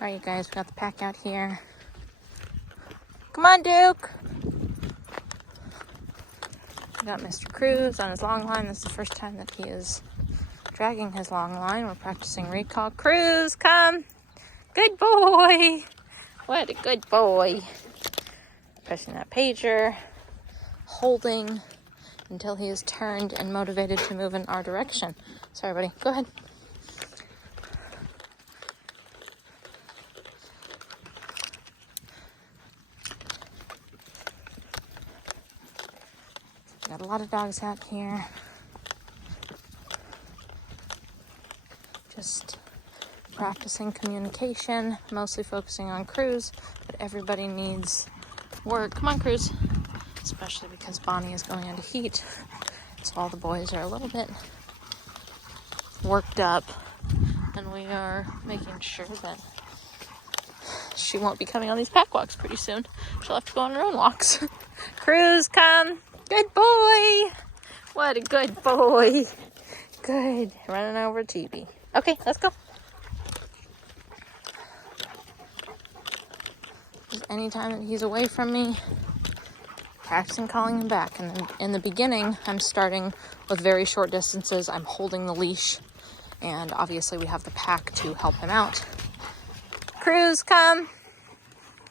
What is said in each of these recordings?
All right, you guys, we got the pack out here. Come on, Duke. We got Mr. Cruz on his long line. This is the first time that he is dragging his long line. We're practicing recall. Cruz, come. Good boy. What a good boy. Pressing that pager, holding until he is turned and motivated to move in our direction. Sorry, buddy. Go ahead. Got a lot of dogs out here. Just practicing communication, mostly focusing on Cruz, but everybody needs work. Come on, Cruz. Especially because Bonnie is going into heat. So all the boys are a little bit worked up, and we are making sure that she won't be coming on these pack walks pretty soon. She'll have to go on her own walks. Cruz, come. Good boy. What a good boy. Good. Running over TV. Okay, let's go. Just anytime that he's away from me, practicing calling him back. And in the beginning, I'm starting with very short distances. I'm holding the leash, and obviously we have the pack to help him out. Cruz, come.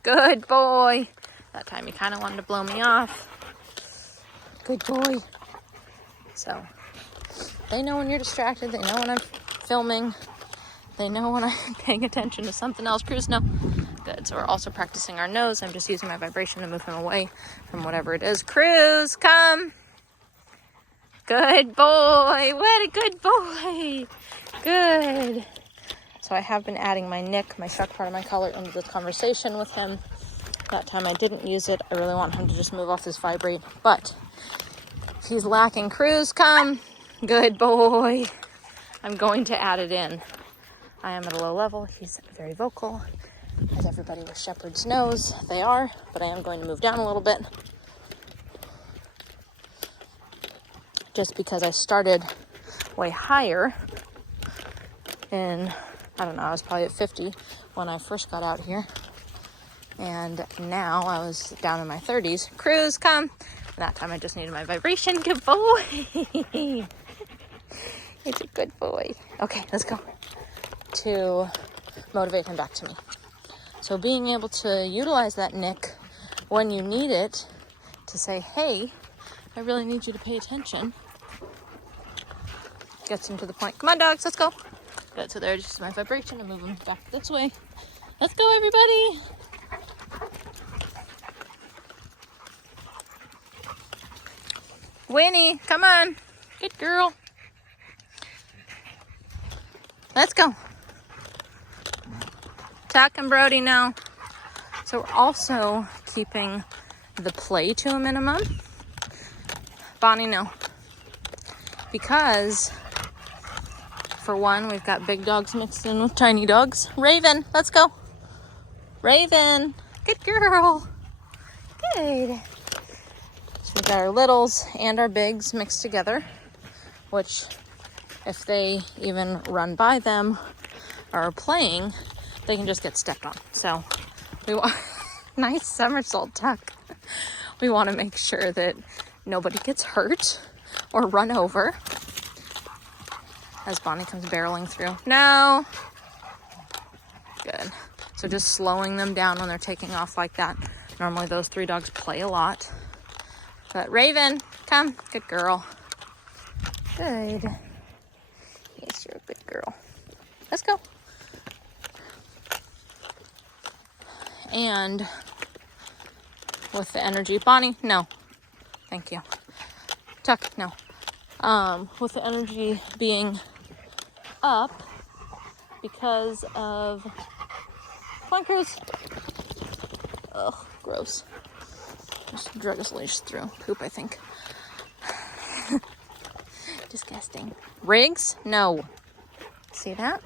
Good boy. That time he kind of wanted to blow me off. Good boy. So they know when you're distracted. They know when I'm filming. They know when I'm paying attention to something else. Cruz, no. Good. So we're also practicing our nose. I'm just using my vibration to move him away from whatever it is. Cruz, come. Good boy. What a good boy. Good. So I have been adding my nick, my struck part of my collar, into the conversation with him. That time I didn't use it. I really want him to just move off this vibrate. But if he's lacking, Cruz, come. Good boy. I'm going to add it in. I am at a low level. He's very vocal, as everybody with shepherds knows they are, but I am going to move down a little bit. Just because I started way higher in, I don't know, I was probably at 50 when I first got out here. And now I was down in my 30s. Cruz, come. And that time I just needed my vibration. Good boy. He's a good boy. Okay, let's go. To motivate him back to me. So being able to utilize that nick when you need it to say, hey, I really need you to pay attention, gets him to the point. Come on, dogs, let's go. Good, so there, just my vibration and move him back this way. Let's go, everybody. Winnie, come on. Good girl. Let's go. Tuck and Brody now. So we're also keeping the play to a minimum. Bonnie, no. Because, for one, we've got big dogs mixed in with tiny dogs. Raven, let's go. Raven, good girl. Good. So we've got our littles and our bigs mixed together, which if they even run by them or are playing, they can just get stepped on. So we want nice somersault tuck. We want to make sure that nobody gets hurt or run over as Bonnie comes barreling through. No. Good. So just slowing them down when they're taking off like that. Normally those three dogs play a lot. But Raven, come. Good girl. Good. Yes, you're a good girl. Let's go. And with the energy, Bonnie, no. Thank you. Tuck, no. With the energy being up because of, come on, Cruz. Ugh, gross. Just drug his leash through poop, I think. Disgusting. Riggs? No. See that?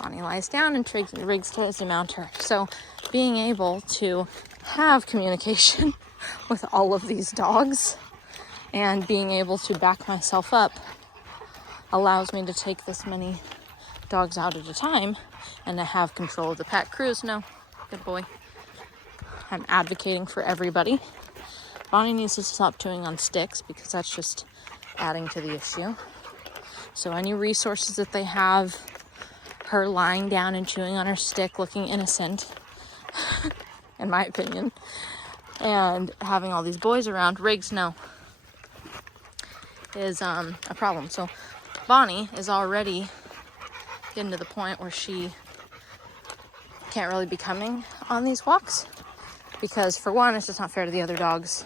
Bonnie lies down and Riggs tries to mount her. So being able to have communication with all of these dogs and being able to back myself up allows me to take this many dogs out at a time and to have control of the pack. Cruz, no. Good boy. I'm advocating for everybody. Bonnie needs to stop chewing on sticks because that's just adding to the issue. So any resources that they have, her lying down and chewing on her stick, looking innocent, in my opinion, and having all these boys around, Riggs, no, is a problem. So Bonnie is already getting to the point where she can't really be coming on these walks because, for one, it's just not fair to the other dogs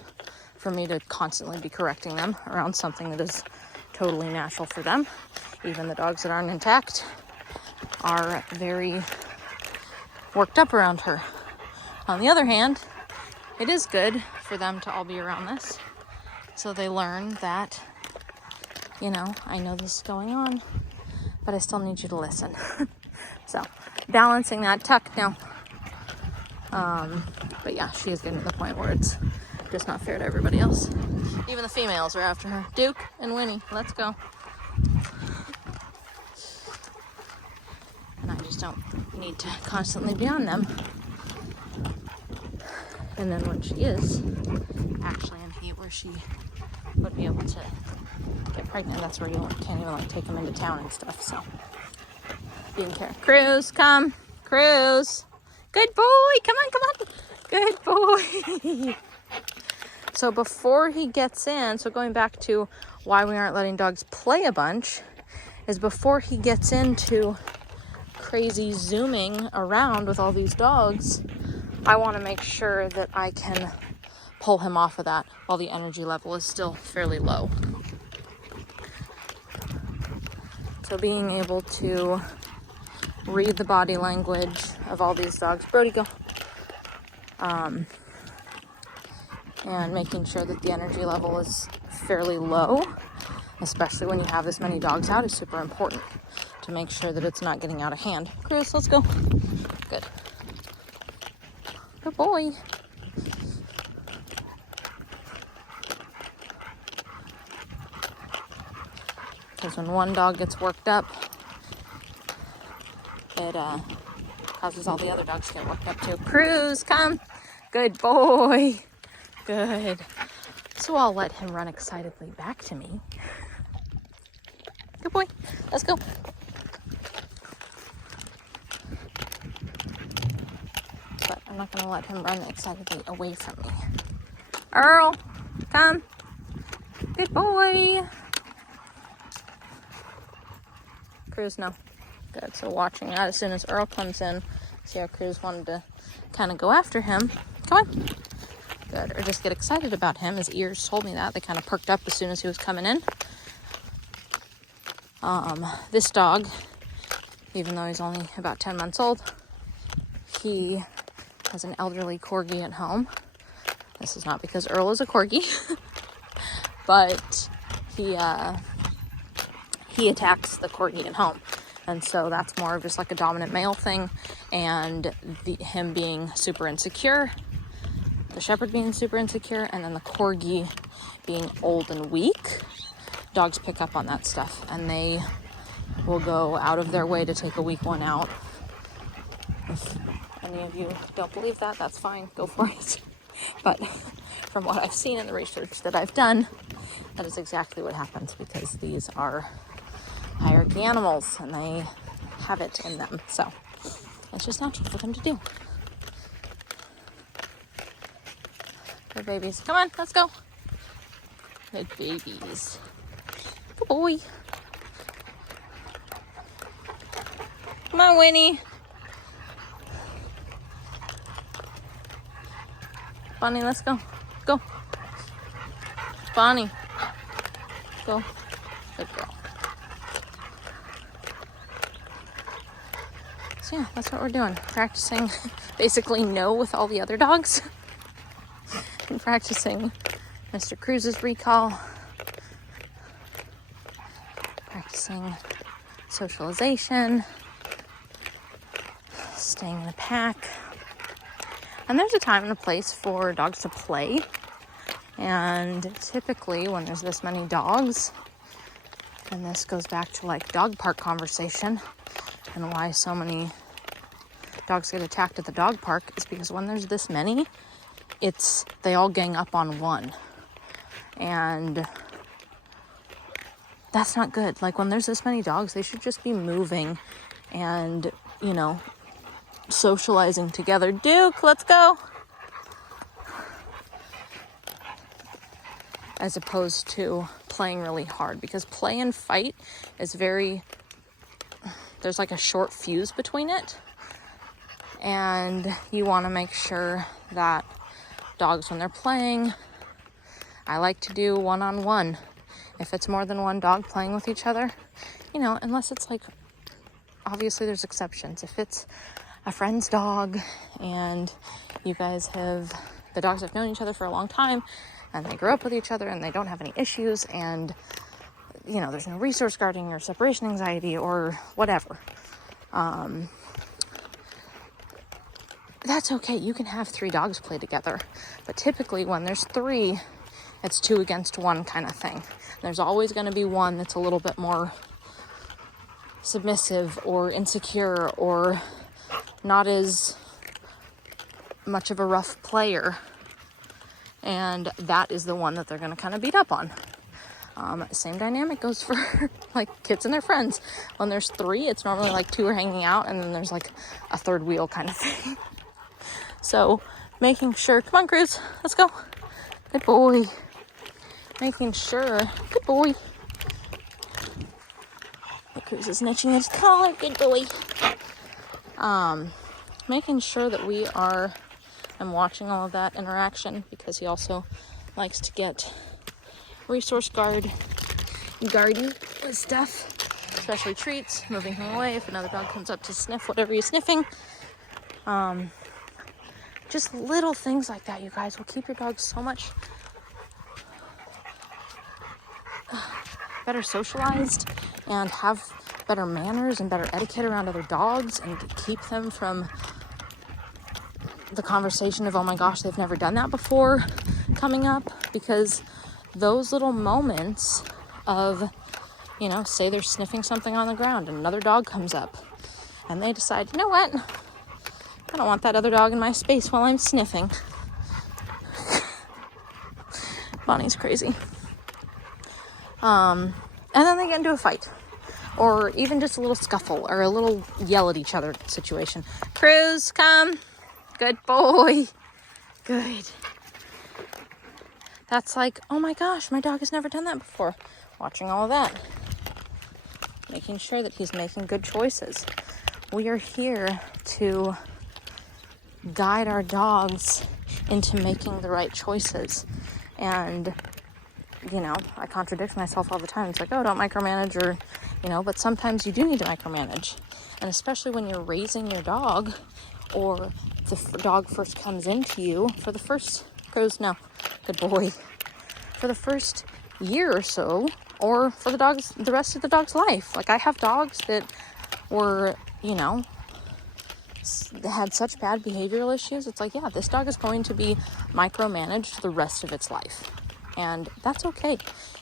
for me to constantly be correcting them around something that is totally natural for them. Even the dogs that aren't intact are very worked up around her. On the other hand, it is good for them to all be around this, so they learn that, you know, I know this is going on, but I still need you to listen. So balancing that, tuck now. But yeah, she is getting to the point where it's just not fair to everybody else. Even the females are after her. Duke and Winnie, let's go. And I just don't need to constantly be on them. And then when she is actually in heat where she would be able to get pregnant, that's where you can't even like take them into town and stuff. So being careful. Cruz, come. Cruz. Good boy. Come on, come on. Good boy. So before he gets in, so going back to why we aren't letting dogs play a bunch, is before he gets into crazy zooming around with all these dogs, I want to make sure that I can pull him off of that while the energy level is still fairly low. So being able to read the body language of all these dogs. Brody, go. And making sure that the energy level is fairly low, especially when you have this many dogs out, is super important to make sure that it's not getting out of hand. Cruz, let's go. Good. Good boy. Because when one dog gets worked up, it causes all the other dogs to get worked up too. Cruz, come. Good boy. Good. So I'll let him run excitedly back to me. Good boy. Let's go. But I'm not going to let him run excitedly away from me. Earl, come. Good boy. Cruz, no. Good. So watching that, as soon as Earl comes in, see how Cruz wanted to kind of go after him. Come on. Good. Or just get excited about him. His ears told me that. They kind of perked up as soon as he was coming in. This dog, even though he's only about 10 months old, he has an elderly corgi at home. This is not because Earl is a corgi, but he attacks the corgi at home. And so that's more of just like a dominant male thing, and him being super insecure, the shepherd being super insecure, and then the corgi being old and weak. Dogs pick up on that stuff, and they will go out of their way to take a weak one out. If any of you don't believe that, that's fine, go for it. But from what I've seen in the research that I've done, that is exactly what happens, because these are hierarchy animals and they have it in them. So it's just natural for them to do. Good babies. Come on, let's go. Good babies. Good boy. Come on, Winnie. Bonnie, let's go. Go. Bonnie. Go. Good girl. So yeah, that's what we're doing. Practicing basically no with all the other dogs. And practicing Mr. Cruz's recall. Practicing socialization. Staying in a pack. And there's a time and a place for dogs to play. And typically when there's this many dogs, And this goes back to like dog park conversation and why so many dogs get attacked at the dog park is because when there's this many, they all gang up on one. And that's not good. Like when there's this many dogs, they should just be moving and, socializing together. Duke, let's go. As opposed to playing really hard, because play and fight is there's like a short fuse between it. And you want to make sure that dogs, when they're playing, I like to do one-on-one. If it's more than one dog playing with each other, unless it's like, obviously there's exceptions. If it's a friend's dog and the dogs have known each other for a long time and they grew up with each other and they don't have any issues and, there's no resource guarding or separation anxiety or whatever. That's okay. You can have 3 dogs play together. But typically when there's 3, it's 2 against 1 kind of thing. There's always going to be one that's a little bit more submissive or insecure or not as much of a rough player. And that is the one that they're going to kind of beat up on. Same dynamic goes for like kids and their friends. When there's 3, it's normally like 2 are hanging out and then there's like a third wheel kind of thing. So making sure, come on Cruz, let's go. Good boy. Making sure, good boy. Cruz is snatching his collar, good boy. Making sure that I'm watching all of that interaction because he also likes to get resource guardy with stuff, especially treats, moving him away if another dog comes up to sniff whatever he's sniffing. Just little things like that, you guys, will keep your dog so much better socialized and have better manners and better etiquette around other dogs and keep them from the conversation of, oh my gosh, they've never done that before coming up, because those little moments of, say they're sniffing something on the ground and another dog comes up and they decide, you know what, I don't want that other dog in my space while I'm sniffing. Bonnie's crazy. And then they get into a fight or even just a little scuffle or a little yell at each other situation. Cruz, come. Good boy. Good. That's like, oh my gosh, my dog has never done that before. Watching all of that. Making sure that he's making good choices. We are here to guide our dogs into making the right choices. And, I contradict myself all the time. It's like, oh, don't micromanage or, but sometimes you do need to micromanage. And especially when you're raising your dog or the dog first comes into you for the first, Cruz, no, good boy, for the first year or so, or for the rest of the dog's life. Like I have dogs that were, had such bad behavioral issues. It's like, yeah, this dog is going to be micromanaged the rest of its life. And that's okay.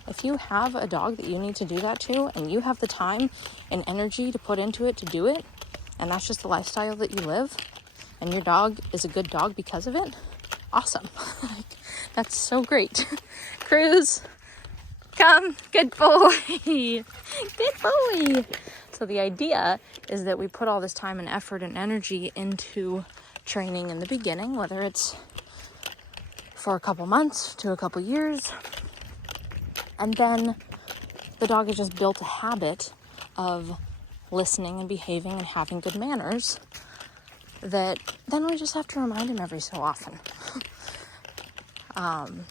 If you have a dog that you need to do that to, and you have the time and energy to put into it to do it, and that's just the lifestyle that you live, and your dog is a good dog because of it, awesome. That's so great. Cruz, come. Good boy. Good boy. So the idea is that we put all this time and effort and energy into training in the beginning, whether it's for a couple months to a couple years, and then the dog has just built a habit of listening and behaving and having good manners that then we just have to remind him every so often. Come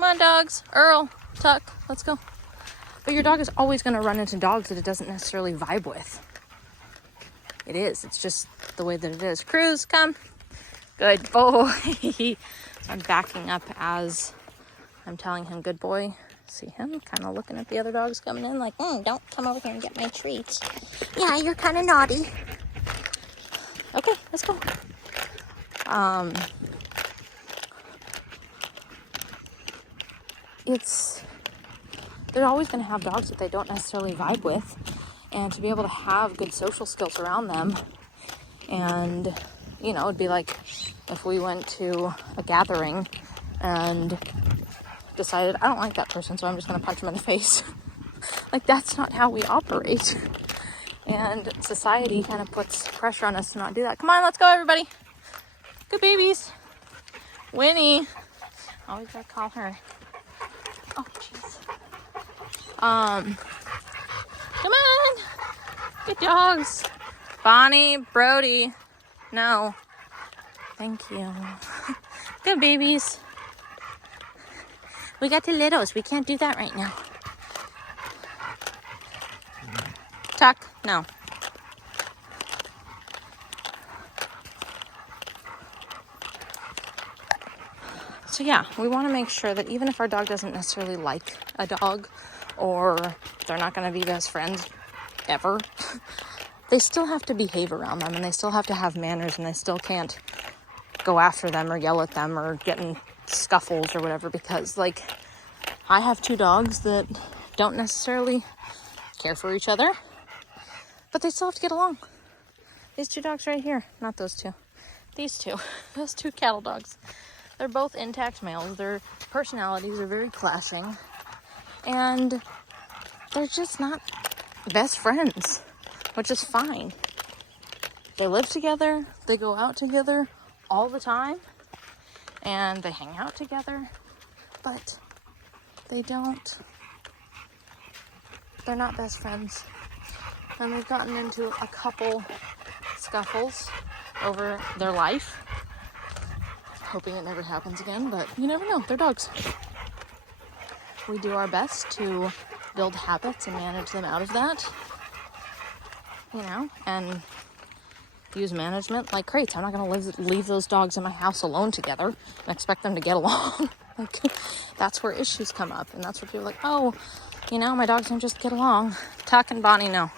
on, dogs. Earl, Tuck, let's go. But your dog is always going to run into dogs that it doesn't necessarily vibe with. It is. It's just the way that it is. Cruz, come. Good boy. I'm backing up as I'm telling him, good boy. See him kind of looking at the other dogs coming in like, don't come over here and get my treats. Yeah, you're kind of naughty. Okay, let's go. It's they're always going to have dogs that they don't necessarily vibe with. And to be able to have good social skills around them. And, you know, it'd be like if we went to a gathering and decided, I don't like that person, so I'm just going to punch him in the face. Like, that's not how we operate. And society kind of puts pressure on us to not do that. Come on, let's go, everybody. Good babies. Winnie. Always gotta call her. Oh, jeez. Come on. Good dogs. Bonnie, Brody. No. Thank you. Good babies. We got the littles. We can't do that right now. Tuck. No. So yeah, we want to make sure that even if our dog doesn't necessarily like a dog, or they're not going to be best friends ever, they still have to behave around them, and they still have to have manners, and they still can't go after them or yell at them or get in scuffles or whatever, because like I have 2 dogs that don't necessarily care for each other, but they still have to get along. These 2 dogs right here, not those 2, these 2, those 2 cattle dogs. They're both intact males. Their personalities are very clashing. And they're just not best friends, which is fine. They live together. They go out together all the time. And they hang out together. But they're not best friends. And they've gotten into a couple scuffles over their life. Hoping it never happens again, but you never know. They're dogs. We do our best to build habits and manage them out of that, you know, and use management like crates. I'm not going to leave those dogs in my house alone together and expect them to get along. Like, that's where issues come up, and that's where people are like, oh, you know, my dogs don't just get along. Tuck and Bonnie, no.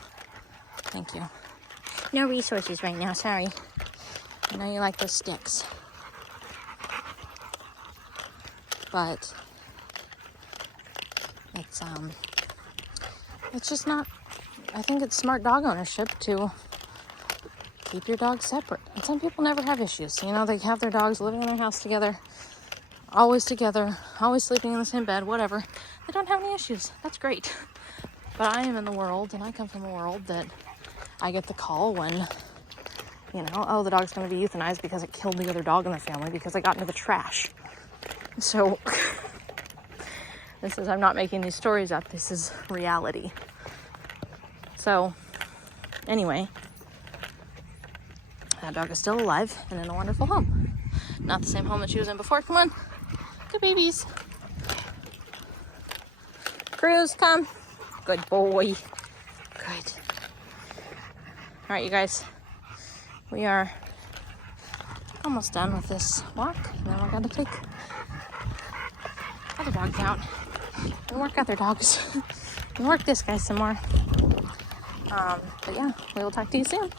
Thank you. No resources right now, sorry. I know you like those sticks. But it's just not, I think it's smart dog ownership to keep your dogs separate. And some people never have issues. You know, they have their dogs living in their house together, always sleeping in the same bed, whatever. They don't have any issues. That's great. But I am in the world, and I come from a world that I get the call when, you know, oh, the dog's going to be euthanized because it killed the other dog in the family because it got into the trash. So, I'm not making these stories up. This is reality. So, anyway, that dog is still alive and in a wonderful home. Not the same home that she was in before. Come on. Good babies. Cruz, come. Good boy. Good. All right, you guys. We are almost done with this walk. And then we're going to take other dogs out and work other dogs and work this guy some more. But yeah, we will talk to you soon.